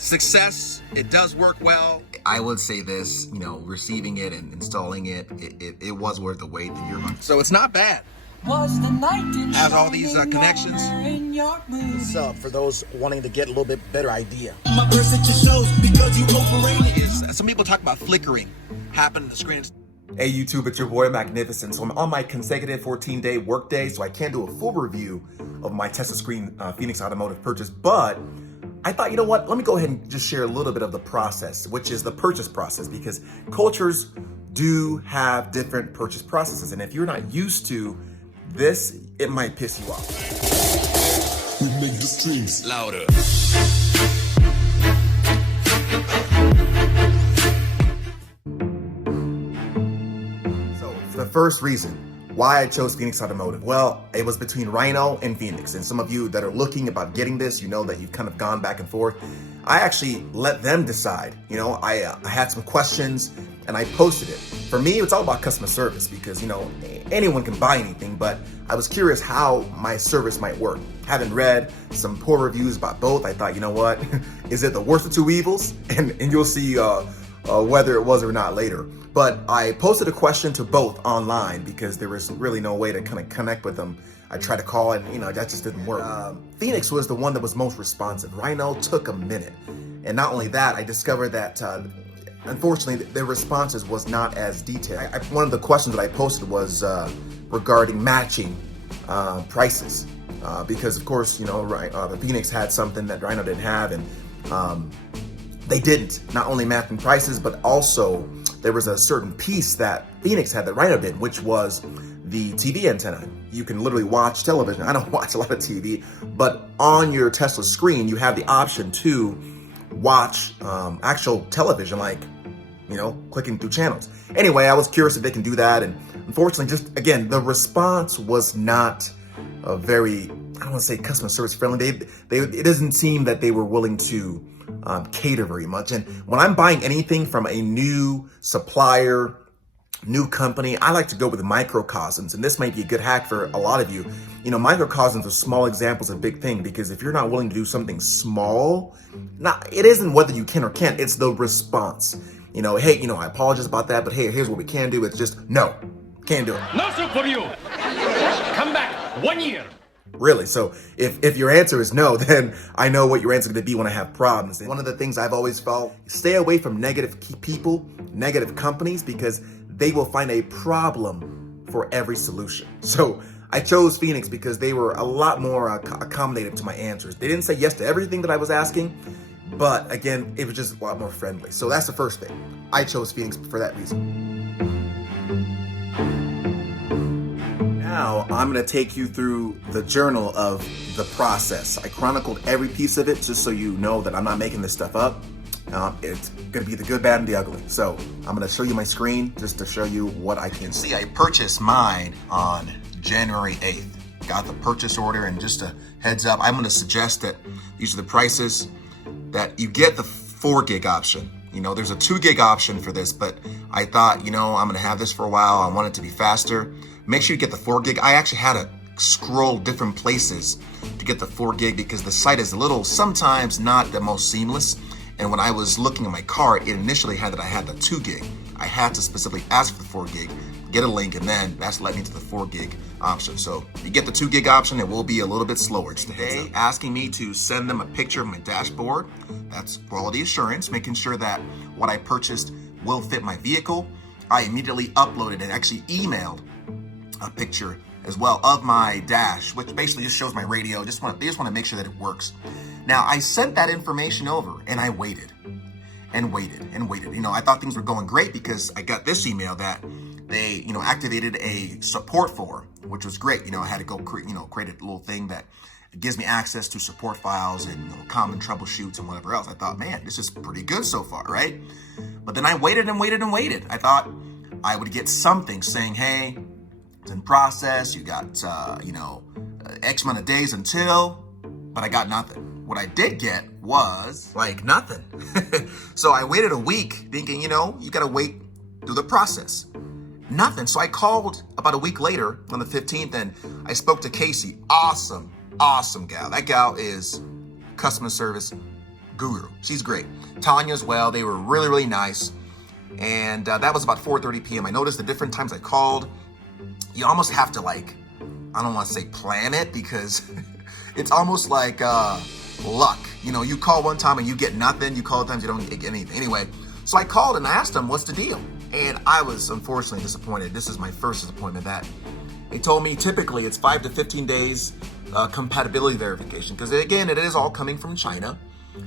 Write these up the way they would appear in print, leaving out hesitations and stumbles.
success. It does work well. I would say this, receiving it and installing it was worth the wait. So it's not bad. Has all these connections. For those wanting to get a little bit better idea. Some people talk about flickering happen in the screen. Hey YouTube, it's your boy Magnificent. So I'm on my consecutive 14-day workday, so I can't do a full review of my TeslaScreen Phoenix Automotive purchase, but I thought, you know what, let me go ahead and just share a little bit of the process, which is the purchase process, because cultures do have different purchase processes, and if you're not used to this, it might piss you off. We make the streams louder. So the first reason why I chose Phoenix Automotive, well, it was between Rhino and Phoenix. And some of you that are looking about getting this, you know that you've kind of gone back and forth. I actually let them decide. I had some questions and I posted it. For me, it's all about customer service because, anyone can buy anything, but I was curious how my service might work. Having read some poor reviews about both, I thought, you know what, is it the worst of two evils? And you'll see whether it was or not later. But I posted a question to both online because there was really no way to kind of connect with them. I tried to call and, that just didn't work. Phoenix was the one that was most responsive. Rhino took a minute. And not only that, I discovered that, unfortunately, their responses was not as detailed. One of the questions that I posted was regarding matching prices. Because, of course, the Phoenix had something that Rhino didn't have. And they didn't. Not only matching prices, but also there was a certain piece that Phoenix had that Rhino did, which was the TV antenna. You can literally watch television. I don't watch a lot of TV, but on your Tesla screen, you have the option to watch actual television, like, clicking through channels. Anyway, I was curious if they can do that. And unfortunately, just again, the response was not very, I don't want to say customer service friendly. It doesn't seem that they were willing to cater very much. And when I'm buying anything from a new supplier, new company, I like to go with microcosms. And this might be a good hack for a lot of you. Microcosms are small examples of big thing, because if you're not willing to do something small, it isn't whether you can or can't, it's the response. Hey, I apologize about that, but hey, here's what we can do. It's just, no, can't do it. No soup for you. Come back 1 year. Really? So if your answer is no, then I know what your answer is going to be when I have problems. And one of the things I've always felt, stay away from negative people, negative companies, because they will find a problem for every solution. So I chose Phoenix because they were a lot more accommodative to my answers. They didn't say yes to everything that I was asking, but again, it was just a lot more friendly. So that's the first thing. I chose Phoenix for that reason. Now, I'm going to take you through the journal of the process. I chronicled every piece of it just so you know that I'm not making this stuff up. It's going to be the good, bad, and the ugly. So I'm going to show you my screen just to show you what I can see. I purchased mine on January 8th. Got the purchase order, and just a heads up, I'm going to suggest that these are the prices that you get. The 4 gig option. There's a 2 gig option for this, but I thought, I'm going to have this for a while. I want it to be faster. Make sure you get the 4 gig. I actually had to scroll different places to get the 4 gig because the site is sometimes not the most seamless. And when I was looking at my cart, it initially had that I had the 2 gig. I had to specifically ask for the 4 gig, get a link, and then that's led me to the 4 gig option. So if you get the 2 gig option, it will be a little bit slower. Today, asking me to send them a picture of my dashboard. That's quality assurance, making sure that what I purchased will fit my vehicle. I immediately uploaded and actually emailed a picture as well of my dash, which basically just shows my radio. They just want to make sure that it works. Now, I sent that information over and I waited and waited and waited. I thought things were going great because I got this email that they, activated a support for, which was great. I had to go create a little thing that gives me access to support files and common troubleshoots and whatever else. I thought, man, this is pretty good so far, right? But then I waited and waited and waited. I thought I would get something saying, hey, it's in process. You got, X amount of days until, but I got nothing. What I did get was like nothing. So I waited a week thinking, you got to wait through the process. Nothing. So I called about a week later on the 15th and I spoke to Casey. Awesome gal. That gal is customer service guru. She's great. Tanya as well. They were really, really nice. And that was about 4:30 p.m. I noticed the different times I called. You almost have to, like, I don't want to say plan it, because it's almost like luck. You know, you call one time and you get nothing. You call times you don't get anything. Anyway, so I called and I asked them, what's the deal? And I was unfortunately disappointed. This is my first disappointment. That they told me typically it's 5 to 15 days compatibility verification, because again, it is all coming from China.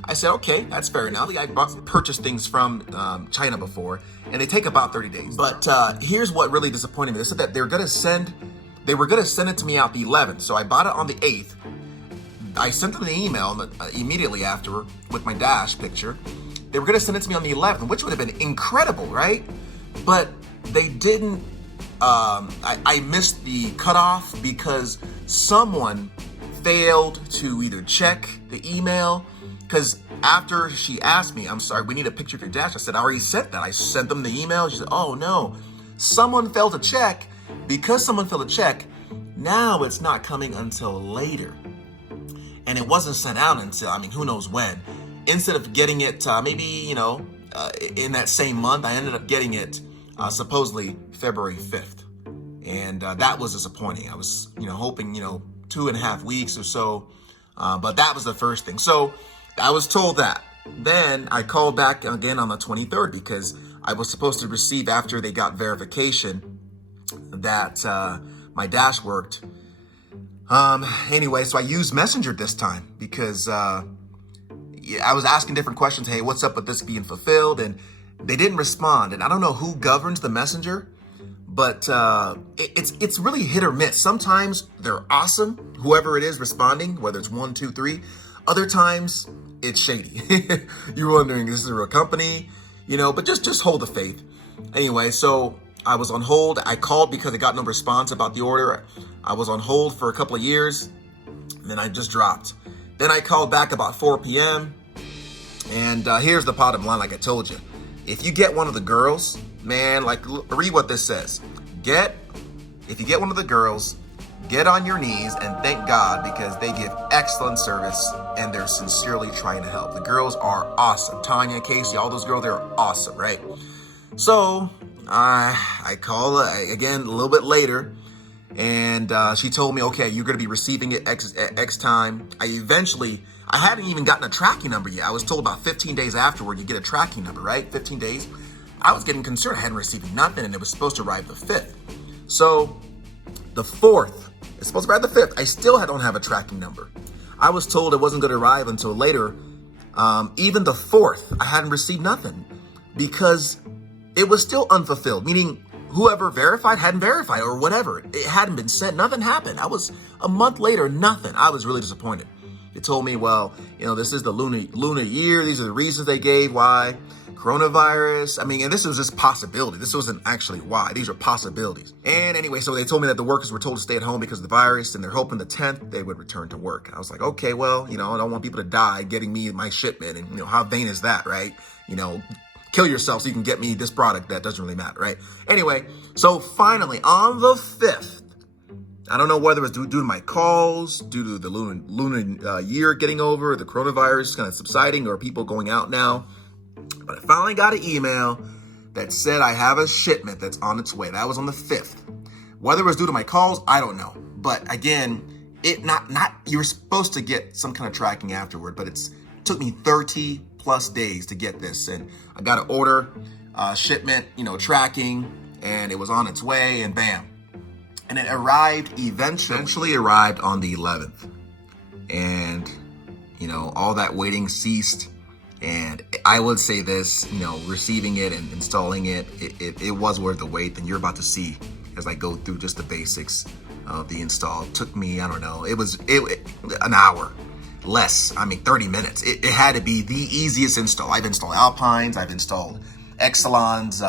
I said, okay, that's fair enough. I purchased things from China before, and they take about 30 days. But here's what really disappointed me. They said that they were going to send it to me out the 11th. So I bought it on the 8th. I sent them the email immediately after with my dash picture. They were going to send it to me on the 11th, which would have been incredible, right? But they didn't. I missed the cutoff because someone failed to either check the email. Because after she asked me, I'm sorry, we need a picture of your dash. I said, I already sent that. I sent them the email. She said, oh no, someone failed to check. Because someone failed to check, now it's not coming until later. And it wasn't sent out until, I mean, who knows when. Instead of getting it maybe, in that same month, I ended up getting it supposedly February 5th. And that was disappointing. I was, hoping, 2.5 weeks or so. But that was the first thing. So I was told that. Then I called back again on the 23rd because I was supposed to receive, after they got verification, that my dash worked. Anyway, so I used Messenger this time because I was asking different questions. Hey, what's up with this being fulfilled? And they didn't respond. And I don't know who governs the Messenger, but it's really hit or miss. Sometimes they're awesome, whoever it is responding, whether it's 1, 2, 3. Other times it's shady. You're wondering, is this a real company? But just hold the faith. Anyway, so I was on hold. I called because I got no response about the order. I was on hold for a couple of years, and then I just dropped. Then I called back about 4 p.m. And here's the bottom line, like I told you. If you get one of the girls, man, read what this says. If you get one of the girls, get on your knees and thank God, because they give excellent service and they're sincerely trying to help. The girls are awesome. Tanya, Casey, all those girls, they're awesome, right? So I call again a little bit later, and she told me, okay, you're going to be receiving it X time. I hadn't even gotten a tracking number yet. I was told about 15 days afterward, you get a tracking number, right? 15 days. I was getting concerned. I hadn't received nothing, and it was supposed to arrive the 5th. So the 4th, it's supposed to arrive the 5th. I still don't have a tracking number. I was told it wasn't going to arrive until later. Even the 4th, I hadn't received nothing because it was still unfulfilled, meaning whoever verified hadn't verified or whatever. It hadn't been sent. Nothing happened. I was a month later, nothing. I was really disappointed. They told me, well, this is the lunar year. These are the reasons they gave why. Coronavirus. I mean, and this was just possibility. This wasn't actually why. These are possibilities. And anyway, so they told me that the workers were told to stay at home because of the virus, and they're hoping the 10th they would return to work. I was like, okay, well, I don't want people to die getting me my shipment. And, how vain is that, right? Kill yourself so you can get me this product that doesn't really matter, right? Anyway, so finally, on the 5th, I don't know whether it was due to my calls, due to the lunar year getting over, the coronavirus kind of subsiding, or people going out now. But I finally got an email that said I have a shipment that's on its way. That was on the 5th. Whether it was due to my calls, I don't know. But again, you were supposed to get some kind of tracking afterward, but it took me 30 plus days to get this. And I got an order, shipment, tracking, and it was on its way, and bam. And it eventually arrived on the 11th. And, all that waiting ceased. And I would say this, receiving it and installing it, it was worth the wait. And you're about to see as I go through just the basics of the install. It took me, I don't know, it was an hour. Less, 30 minutes. It had to be the easiest install. I've installed Alpines, I've installed Exelons.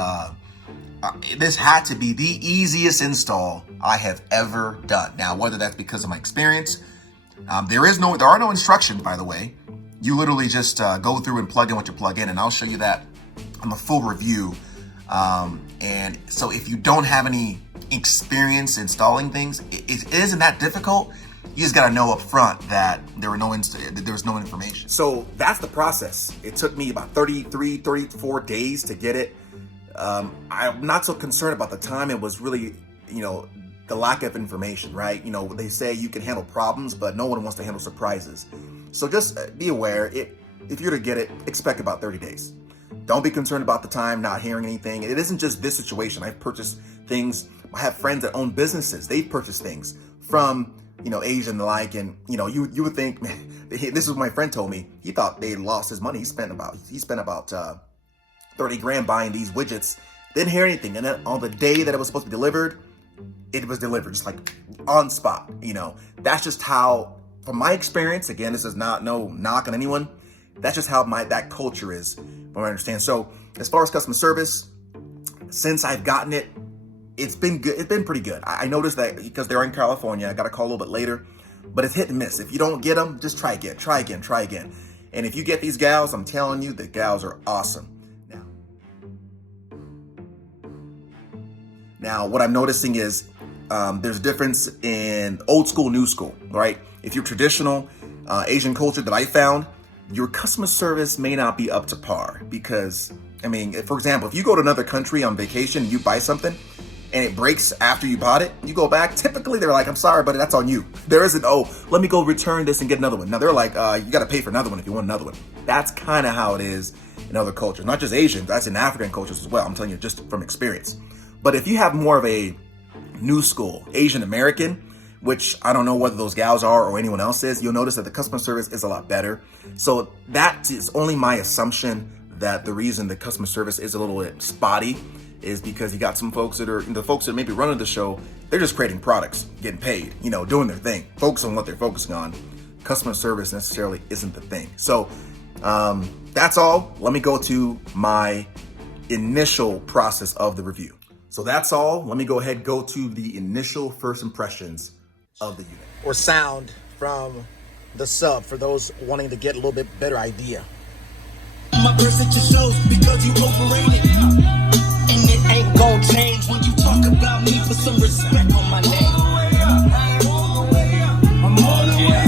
This had to be the easiest install I have ever done. Now, whether that's because of my experience, there are no instructions, by the way. You literally just go through and plug in what you plug in, and I'll show you that on the full review. And so if you don't have any experience installing things, it isn't that difficult. You just got to know up front that there was no information. So that's the process. It took me about 34 days to get it. I'm not so concerned about the time. It was really, the lack of information, right? They say you can handle problems, but no one wants to handle surprises. So just be aware, if you're to get it, expect about 30 days. Don't be concerned about the time, not hearing anything. It isn't just this situation. I've purchased things. I have friends that own businesses. They've purchased things from Asia and the like, and you would think, man, this is what my friend told me. He thought they lost his money. He spent about 30 grand buying these widgets. Didn't hear anything, and then on the day that it was supposed to be delivered, it was delivered just like on spot. That's just how, from my experience. Again, this is not no knock on anyone. That's just how that culture is, from what I understand. So as far as customer service, since I've gotten it, it's been good. It's been pretty good. I noticed that because they're in California, I got a call a little bit later, but it's hit and miss. If you don't get them, just try again. And if you get these gals, I'm telling you, the gals are awesome. Now, what I'm noticing is there's a difference in old school, new school, right? If you're traditional Asian culture that I found, your customer service may not be up to par because, for example, if you go to another country on vacation, you buy something, and it breaks after you bought it, you go back, typically they're like, I'm sorry, but that's on you. There isn't, let me go return this and get another one. Now they're like, you got to pay for another one if you want another one. That's kind of how it is in other cultures, not just Asian, that's in African cultures as well. I'm telling you just from experience. But if you have more of a new school, Asian American, which I don't know whether those gals are or anyone else is, you'll notice that the customer service is a lot better. So that is only my assumption, that the reason the customer service is a little bit spotty is because you got some folks the folks that may be running the show, they're just creating products, getting paid, doing their thing, focus on what they're focusing on. Customer service necessarily isn't the thing. So that's all. Let me go to my initial process of the review. So that's all. Let me go ahead and go to the initial first impressions of the unit. Or sound from the sub for those wanting to get a little bit better idea. My percentage shows because you overrated. And it ain't gon' change when you talk about me. For some respect on my name. I'm all the way up. I'm all the way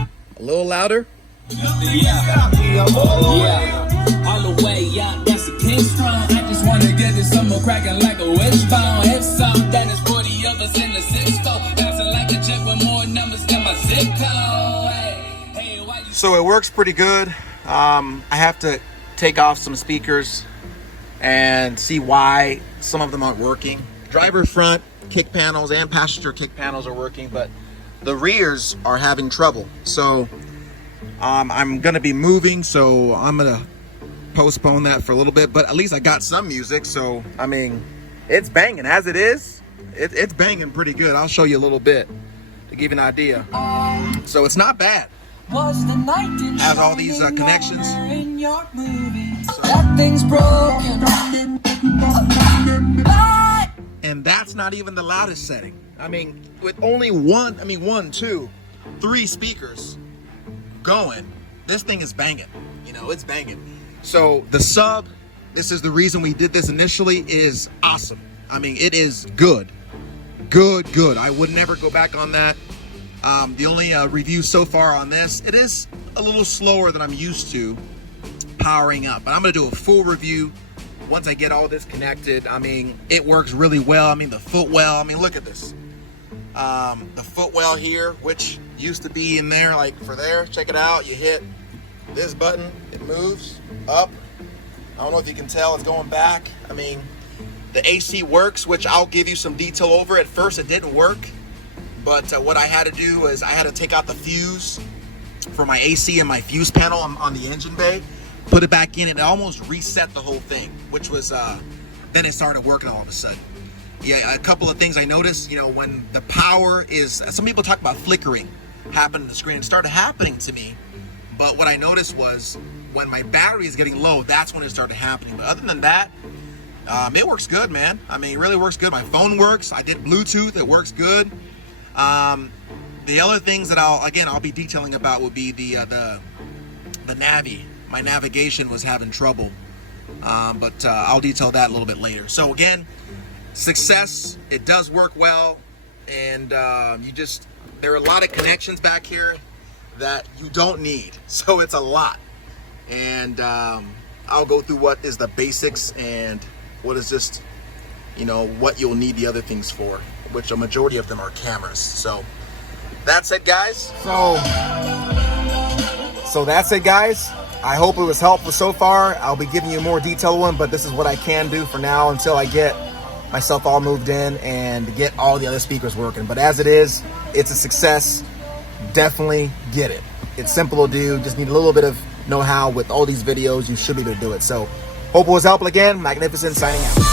up. A little louder. Yeah. All the way up. That's a king strong. I just wanna get this summer cracking like a wishbone. If so, then it's 40 of us in the Cisco. Dancing like a jet with more numbers than my zip code. Hey, why you? So it works pretty good. I have to take off some speakers and see why some of them aren't working. Driver front kick panels and passenger kick panels are working, but the rears are having trouble. So I'm going to be moving, so I'm going to postpone that for a little bit, but at least I got some music. So, it's banging as it is. It's banging pretty good. I'll show you a little bit to give you an idea. So it's not bad. Has all these connections. So, That thing's broken. and that's not even the loudest setting. With only one, two, three speakers going, this thing is banging. It's banging. So the sub, this is the reason we did this initially, is awesome. It is good. Good. I would never go back on that. The only review so far on this, it is a little slower than I'm used to powering up, but I'm going to do a full review once I get all this connected. It works really well. The footwell, look at this. The footwell here, which used to be in there, like for there, check it out. You hit this button, it moves up. I don't know if you can tell, it's going back. The AC works, which I'll give you some detail over. At first it didn't work, but what I had to do is I had to take out the fuse for my AC and my fuse panel on the engine bay, put it back in, and it almost reset the whole thing, which was, then it started working all of a sudden. Yeah, a couple of things I noticed, when the power is, some people talk about flickering happening on the screen. It started happening to me, but what I noticed was when my battery is getting low, that's when it started happening. But other than that, it works good, man. It really works good. My phone works. I did Bluetooth. It works good. The other things that I'll be detailing about would be the Navi. My navigation was having trouble, but I'll detail that a little bit later. So again, success. It does work well, and there are a lot of connections back here that you don't need, so it's a lot. And I'll go through what is the basics and what is just, you know, what you'll need the other things for, which a majority of them are cameras. So that's it, guys. So that's it, guys. I hope it was helpful so far. I'll be giving you a more detailed one, but this is what I can do for now until I get myself all moved in and get all the other speakers working. But as it is, it's a success. Definitely get it. It's simple to do. Just need a little bit of know-how with all these videos. You should be able to do it. So hope it was helpful again. Magnificent signing out.